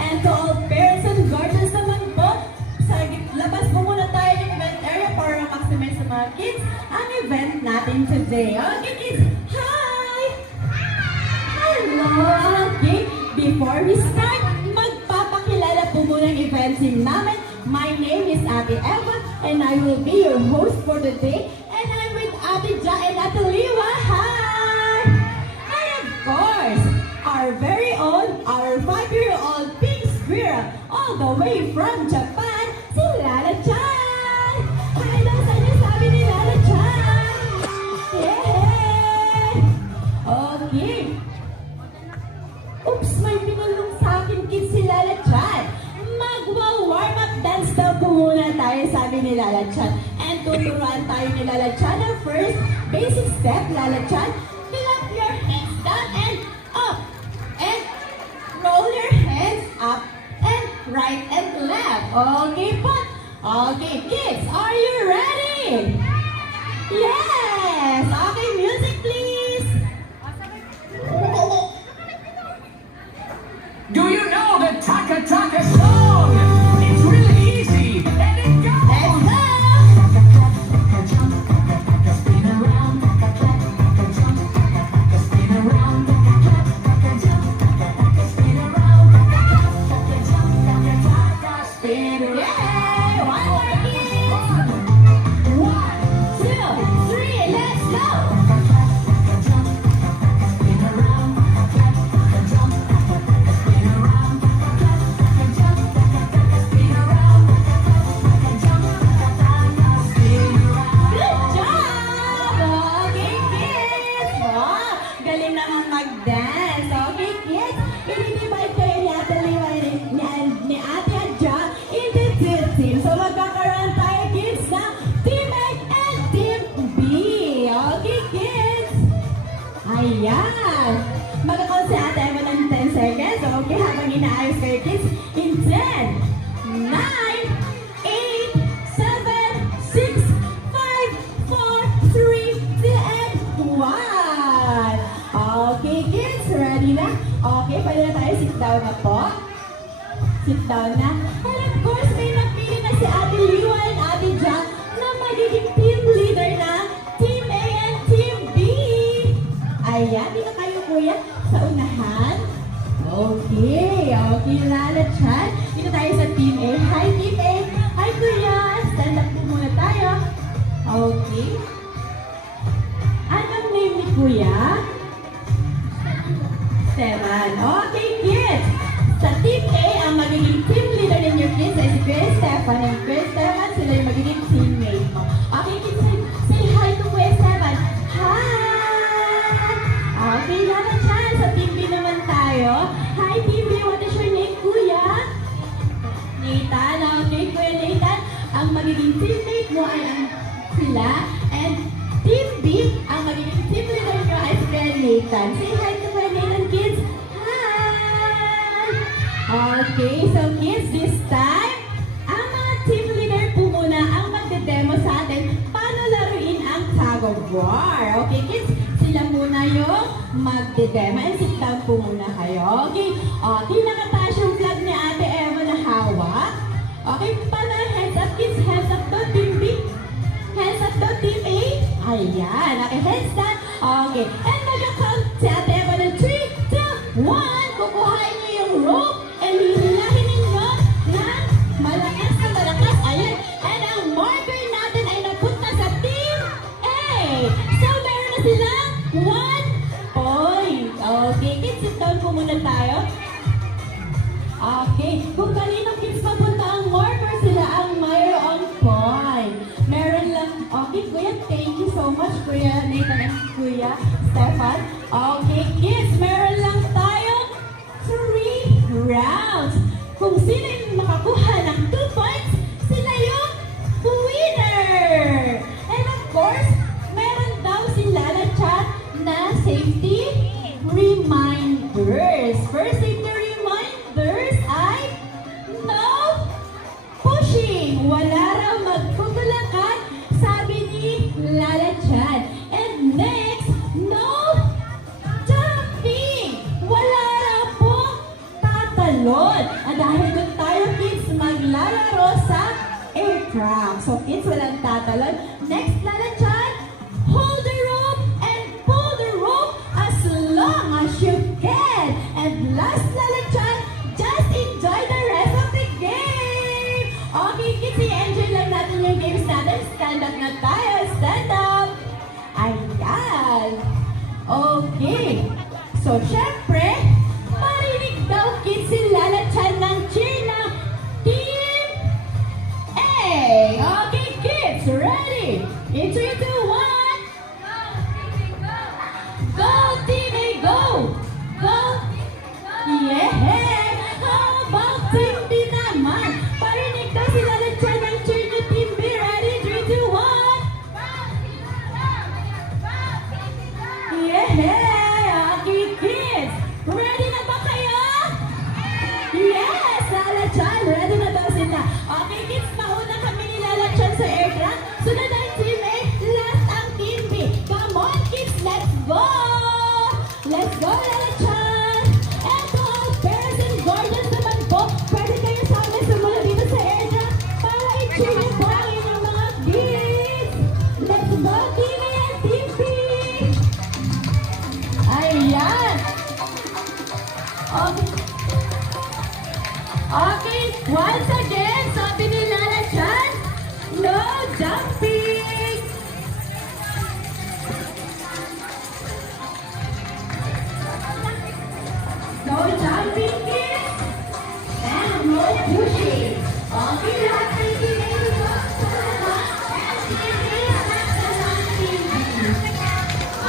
And to all parents and guardians naman po, labas po muna tayo ng event area para maximize sa mga kids ang event natin today. Okay kids, hi! Hello! Okay, before we start, magpapakilala po muna ang event team namin. My name is Ate Eva and I will be your host for the day. And I'm with Ate Ja and Ate Liwa. Hi! And of course, our very own, our 5-year-old pink squirrel, all the way from Japan, si Lala Chan! Hi daw sa inyo, sabi ni Lala Chan! Yay! Okay. Oops, may pinulong sa akin kids si Lala Chan. Magwa-warm up dance daw po muna tayo, sabi ni Lala Chan. And tuturuan tayo ni Lala Chan ang first basic step, Lala Chan. Clap your hands down and up. And roll your hands up and right and left. Okay po? Okay, kids, are you ready? Yes! Okay, music please! Do you know the Taka Taka song? It's really easy, and it goes. Let's go! Spin around, jump, spin around, spin around, spin around. Yay! One more kids! 1, 2, 3, let's go! Spin around, jump, spin around, spin around, spin around. Good job! Okay, kids! Wow! Galing naman mag-dance. Okay, kids? I-divide kayo ni Ate Liwa ni Ate Ja into 2 teams. So, magkakaroon tayo, kids, na Team A and Team B. Okay, kids? Ayan! Magkakaroon si Ate Eva ng 10 seconds. Okay, habang inaayos kayo, kids. In 10, 9, 8, 7, 6, 5, 4, 3, 2, and 1. Okay, kids, ready na? Okay, pwede na tayo sit down na po. Sit down na. And of course, may napili na si Ate Liwa and Ate Jack na magiging team leader na Team A and Team B. Ayan, dito kayo kuya sa unahan. Okay, okay, Lala Chan. Dito tayo sa Team A. Hi, Team A. Hi, kuya. Stand up po muna tayo. Okay. Anong name ni kuya? Stefan. Okay, kids. Sa Team A, ang magiging team leader ninyo, kids, ay si Kuya Stefan. And Kuya Stefan, sila yung magiging teammate mo. Okay, kids, say hi to Kuya Stefan. Hi! Okay, Lala Chan. Sa Team B naman tayo. Hi, Team B. What is your name, Kuya? Nathan. Okay, Kuya Nathan. Ang magiging teammate mo ay sila. And Team B, ang magiging team leader nyo ay si Kuya Nathan. Say hi to Kuya Nathan, kids. Hi! Okay, so kids, this time, ang mga team leader po muna ang magde-demo sa atin paano laruin ang tug of war. Okay, kids, sila muna yung magde-demo. And sit down po muna kayo. Okay, okay, nakataas yung flag ni Ate Eva na hawak. Okay, paano hands up, kids? Hands up to Team B. Hands up to Team A. Ayan, okay, hands down. Okay, and mag-count si Ate Eva ng 3, 2, 1. Kukuhain niyo yung rope and hihilahin ninyo ng malakas na malakas. Ayan, and ang marker natin ay napunta sa Team A. So, meron na silang 1 point. Okay, kids, sit down po muna tayo. Okay, kung kanino kids papunta ang marker, sila ang mayroong point. Meron lang, okay, Kuya, thank you so much, Kuya Nathan and Kuya Stefan. Okay, kids, meron lang tayong 3 rounds. Kung sino yung makakuha ng 2 points, sila yung winner! And of course, meron daw sila na chat na safety reminders. First safety reminders ay no pushing. Wala raw magpupulakan, sabi ni Lala Chan. And next, no jumping. Wala raw po tatalon. Dahil doon tayo kids maglalaro sa aircraft. So kids, walang tatalon. Next, Lala Chan, hold the rope and pull the rope as long as you can. And last, Lala Chan, just enjoy the rest of the game. Okay, kids, i-enjoy lang natin yung games natin. Stand up na tayo. Stand up. Ayan. Okay. So, syempre, marinig daw kids si Lala Chan ng cheer ng Team A. Okay, kids, ready? In 3, 2, 1. Go, Team A, go! Go! Yeah! How about Team B naman? Parinig daw si Lala Chan ng cheer ng Team B. Ready? 3, 2, 1. Yeah! Okay, kids! Ready na ba kayo? Yes! Lala Chan, ready na daw sila. Okay, kids, mauna kami ni Lala Chan sa aircraft. Sunod ang Team A, last ang Team B. Come on, kids, let's go! Let's go, Lala Chan! And to all parents and guardians naman po, pwede kayo sa amin sumunod dito sa aircraft para i-cheer niyo po ang inyong mga kids! Let's go, Team A and Team B! Ayan! Okay. Okay, once again, sabi ni Lala Chan, no jumping! No jumping, kids! And no pushing! Okay, lahat ng pinili ko sa lahat, and pinili sa lahat pinili. Okay.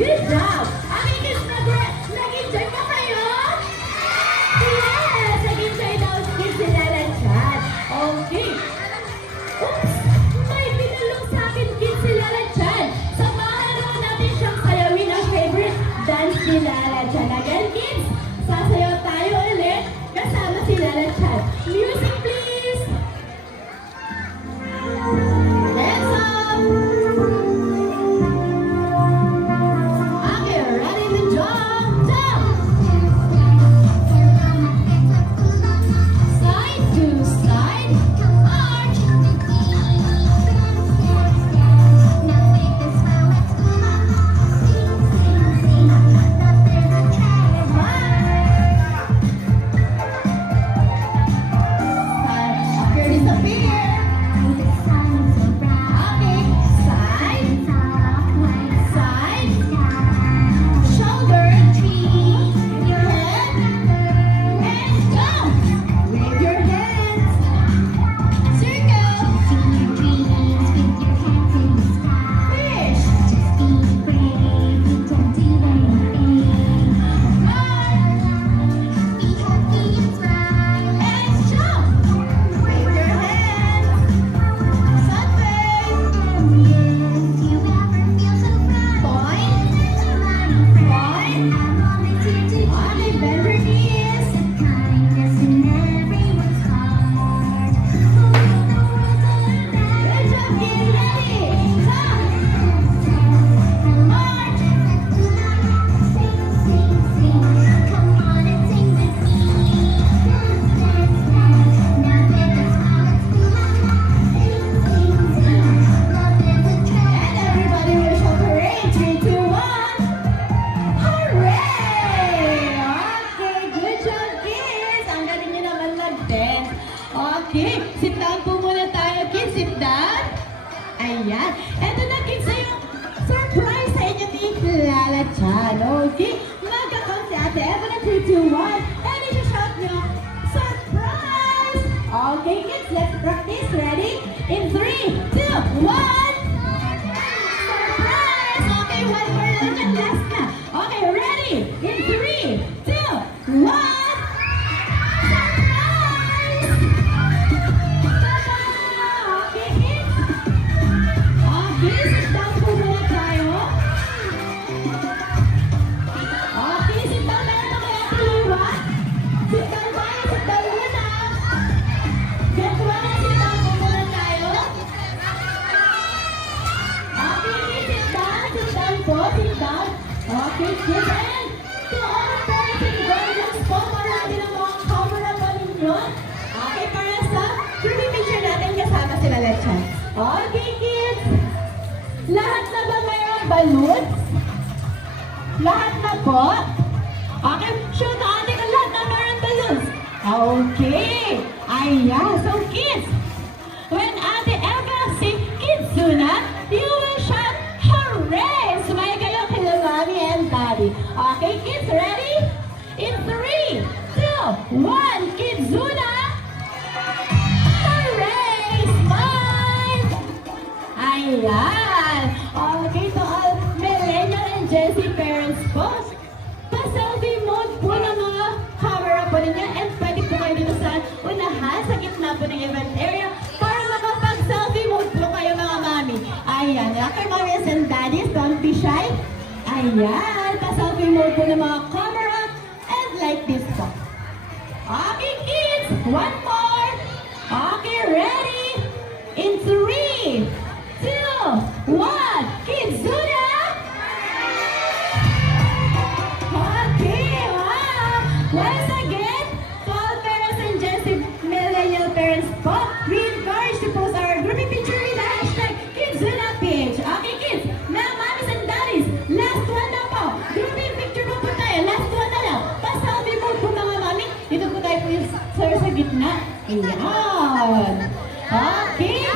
Good job! Aking kids, nag-enjoy ba kayo? Yes! Nag-enjoy daw kids sila ng chat. Okay. Oops! May binulong sa akin kids sila ng chat. Samahan naman natin siyang sayawin ang favorite dance nila ng chat. Again, kids, sasayaw tayo ulit kasama sila ng chat. Music, please! Let's up! Okay, ready to jump! Jump! Side to side. March! Appear, disappear. Okay, side, side, shoulder, your head, and jump. Wave your hands. Circle. Fish. And jump. Wave your hands. Sunbathe. Point. Point. Okay, bend your knees. Good job, get ready. Jump. March. And everybody will show parade. 3, 2, 1. Hooray! Okay, good job, kids. Ang galing nyo naman mag-dance. Okay, sit down po muna tayo, kids. Sit down. Ayan. Eto na, kids, na yung surprise sa inyo ni Lala Chan. Okay? Magkakount si ate. Eto na, 3, 2, 1. And i-shout nyo, surprise! Okay, kids, let's practice. Ready? In 3, 2, 1. Surprise! Okay, one more lang yan. Last na. Okay, ready? In 3, 2, 1. Surprise! Ta-da! Okay, kids. Okay, sit down po muna tayo. Okay, sit down tayo na kaya tuliwan. Sit down tayo, sit down muna. Get ready, sit down po muna tayo. Okay, sit down po, sit down. Okay, kids, and to all parents and guardians po, marami ng mga camera pa ninyo. Okay, para sa pretty picture natin kasama sila Lechan. Okay, kids. Lahat na ba mayroong balloons? Lahat na po? Okay, show na ate kung lahat na mayroong balloons. Okay. Ayan, so kids, when Ate Eva sing Kidzuna, you will shout, hooray! Sumaya kayo kila mommy and daddy. Okay, kids, ready? In 3, 2, 1, Kidzuna! Hooray! Smile! Ayan! Okay, to all millennial and Gen Z parents po, pa-selfie mode po ng mga camera po ninyo and pwede po kayo dito sa unahan, sa gitna po ng event area para makapag-selfie mode po kayo mga mami. Ayan, okay mommies and daddies, don't be shy. Ayan, pa-selfie mode po ng mga camera and like this po. Okay kids, one more. Okay, ready? In 3, 2, 1, Kidzuna! Okay, wow! Once again, to all parents and Gen Z millennial parents po, we encourage to post our groupie picture with the hashtag KidzunaPage. Okay kids, now mommies and daddies, last one na po. Groupie picture po po tayo, last one na lang. Pa-selfie po po mga mami. Dito po tayo po yung sa gitna. Ayan. Okay.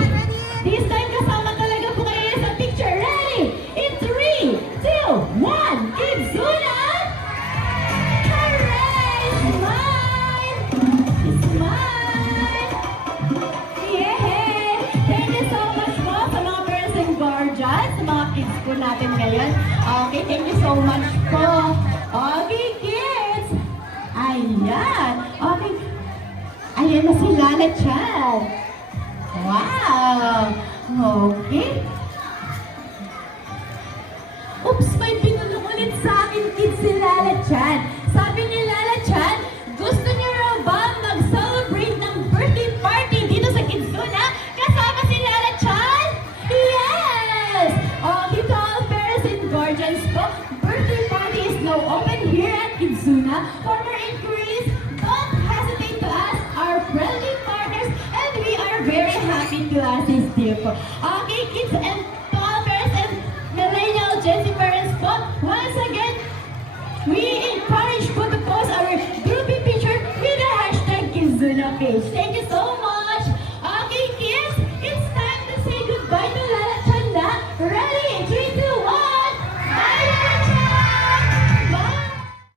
This time kasama talaga po kayo sa picture. Ready? In 3, 2, 1, Kidzuna! Hooray! Smile! Smile! Yay! Thank you so much po sa mga parents and guardians, sa mga kids po natin ngayon. Okay. Okay, thank you so much po. Okay, kids. Ayan. Okay. Ayan na si Lala Chan. Wow. Okay. Oops, may binulong ulit sa akin, kids, si Lala Chan. Sabi ni Lala Chan, gusto niyo raw ba mag-celebrate ng birthday party dito sa Kidzuna kasama si Lala Chan? Yes! Okay, to all parents and guardians po, birthday party is now open here at Kidzuna. For more inquiries, don't hesitate to ask our friendly partners and we are very happy to assist you po. Okay, kids and to all parents and millennial Gen Z parents po, once again, we encourage you to post our groupie picture with the hashtag Kidzuna page. Thank you so